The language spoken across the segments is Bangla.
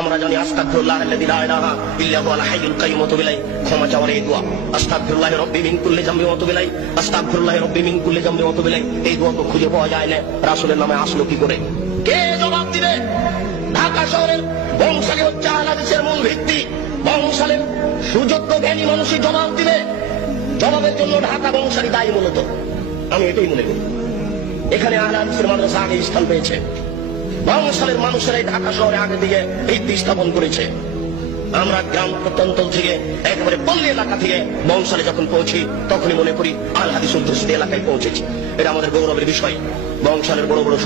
আমরা জানি আস্তাগফিরুল্লাহ আল্লাযী লা ইলাহা ইল্লা হুয়াল হাইয়ুল কাইয়ুম ওয়া তুবু ইলাইহি, ক্ষমা চাওয়ার এই দোয়া। আস্তাগফিরুল্লাহ রাব্বি মিন কুল্লি যামবি ওয়া তুবু ইলাইহি, আস্তাগফিরুল্লাহ রাব্বি মিন কুল্লি যামবি ওয়া তুবু ইলাইহি। এই দোয়া তো খুঁজে পাওয়া যায় না, রাসূলের নামে আসলো কি করে? কে জবাব দিবে? ঢাকা শহরের বংশালী হচ্ছে আহলে হাদিসের মূল ভিত্তি। বংশালীর সুযোগ্য জ্ঞানী মানুষই জবাব দিবে। জবাবের জন্য ঢাকা বংশালী দায়ী মূলত, আমি এটাই মনে করি। এখানে আহলে হাদিসের মাদ্রাসা আগে স্থান পেয়েছে। বংশালের মানুষেরাই ঢাকা শহরে আগে দিয়ে ভিত্তি স্থাপন করেছে। আমরা গ্রাম প্রত্যন্ত থেকে একেবারে পল্লী এলাকা থেকে বংশালে যখন পৌঁছি তখনই মনে করি আল হাদিস অধ্যুষিত এলাকায় পৌঁছেছি। এটা আমাদের গৌরবের বিষয়। বংশালের বড় বড়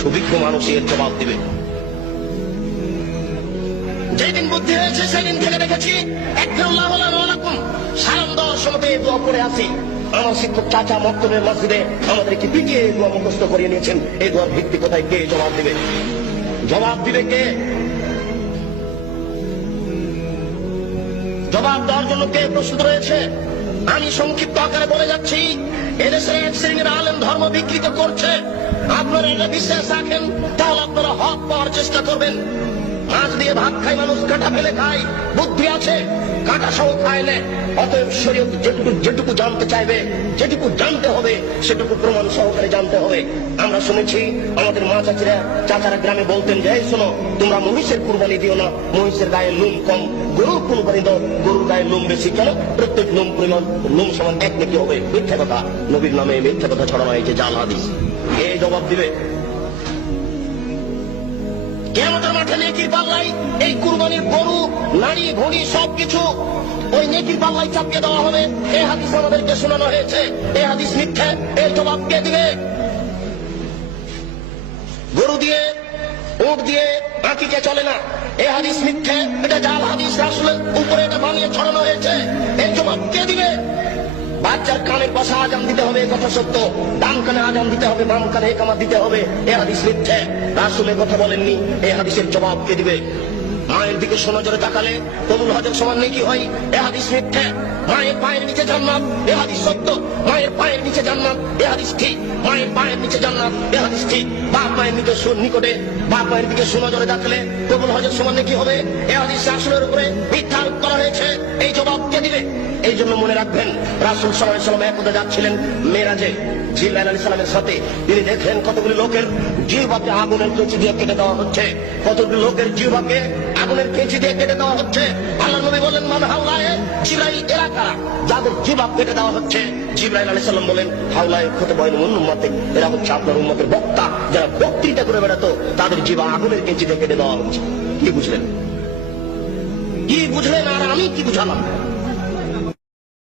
সুবিজ্ঞ মানুষ এর জবাব দিবে। যেদিন বুদ্ধি হয়েছে সেদিন থেকে দেখেছি সারান্দর সময় দোয়া করে আসি। আমার শিক্ষক চাচা মক্তবের মসজিদে আমাদেরকে পিটিয়ে দোয়া মুখস্থ করিয়ে নিয়েছেন। এই দোয়ার ভিত্তি কোথায়? কে জবাব দিবে? জবাব দিবে কে? জবাব দেওয়ার জন্য কে প্রস্তুত রয়েছে? আমি সংক্ষিপ্ত আকারে বলে যাচ্ছি। এদেশের এক শ্রেণীর আলেম ধর্ম বিকৃত করছে। আপনারা এটা বিশ্বাস রাখেন, তাহলে আপনারা হক পাওয়ার চেষ্টা করবেন। মাছ দিয়ে ভাত খায় মানুষ, কাঁটা ফেলে খায়। বুদ্ধি আছে, কাঁটা সহ খায় না। অতএব শরীয়ত যেটুকু জানতে চাইবে, যেটুকু জানতে হবে, সেটুকু প্রমাণ সহকারে জানতে হবে। আমরা শুনেছি আমাদের মা চাচারা গ্রামে বলতেন যে, এই শোনো, তোমরা মহিষের কুরবানি দিও না, মহিষের গায়ে লোম কম। গরুর কুরবানি দাও, গরুর গায়ে লোম বেশি। কেন? প্রত্যেক লোম পরিমাণ লোম সমান এক নাকি হবে। মিথ্যা কথা, নবীর নামে মিথ্যা কথা ছড়ানো হয়েছে, জাল হাদিস। কে জবাব দিবে? কিয়ামতের মাঠে নেকির পাল্লাই এই কুরবানির গরু, নারী, ঘড়ি সবকিছু ওই নেকির পাল্লাই চাপিয়ে দেওয়া হবে। এই হাদিস আমাদেরকে শোনানো হয়েছে। এই হাদিস মিথ্যা, এর জবাব কে দিবে? গরু দিয়ে, উট দিয়ে আকিকে চলে না, এই হাদিস মিথ্যা, এটা জাল হাদিস। রাসূলের উপরে এটা বানিয়ে ছড়ানো হয়েছে, এর জবাব কে দিবে? বাচ্চার কানের পাশে আজান দিতে হবে, কথা সত্য। ডান কানে আজান দিতে হবে, বাম কানে একামত দিতে হবে, এ হাদিস মিথ্যা। রাসূলের কথা বলেননি, এই হাদিসের জবাব কে দিবে? মায়ের দিকে সোনজরে তাকালে কবুল হজের সমান নেকি হয়, এ হাদিস মিথ্যা। মায়ের পায়ের নিচে জান্নাত, এ হাদিস সত্য। মায়ের পায়ের নিচে জান্নাত, এ হাদিস ঠিক। মায়ের পায়ের নিচে জান্নাত, এ হাদিস ঠিক। বাপ মায়ের নিকটে বাপ মায়ের দিকে সোনজরে তাকালে কবুল হজের সমান নেকি হবে, এ হাদিস রাসূলের উপরে মিথ্যা আরোপ করা হয়েছে। এই জবাব কে দিবে? এই জন্য মনে রাখবেন, রাসূল সাল্লাল্লাহু আলাইহি ওয়াসাল্লাম একদা যাচ্ছিলেন মেরাজে জিবরাইল আলাইহিস সালামের সাথে। তিনি দেখলেন কতগুলি লোকের জিহ্বাকে আগুনের কেঁচি দিয়ে কেটে দেওয়া হচ্ছে। কতগুলি লোকের জিহ্বাকে আগুনের কেঁচি দিয়ে কেটে দেওয়া হচ্ছে। আল্লাহর নবী বলেন, মান হাওলায়ে জিবরাইল, এরা কারা? যাদের জিহ্বা কেটে দেওয়া হচ্ছে। জিবরাইল আলাইহিস সালাম বলেন, হাওলায়ে খুতবাইন উম্মতে, এরা হচ্ছে আপনার উম্মতের বক্তা, যারা বক্তৃতা করে বেড়াতো, তাদের জিহ্বা আগুনের কেঁচি দিয়ে কেটে দেওয়া হচ্ছে। কি বুঝলেন? কি বুঝলেন? আর আমি কি বুঝালাম?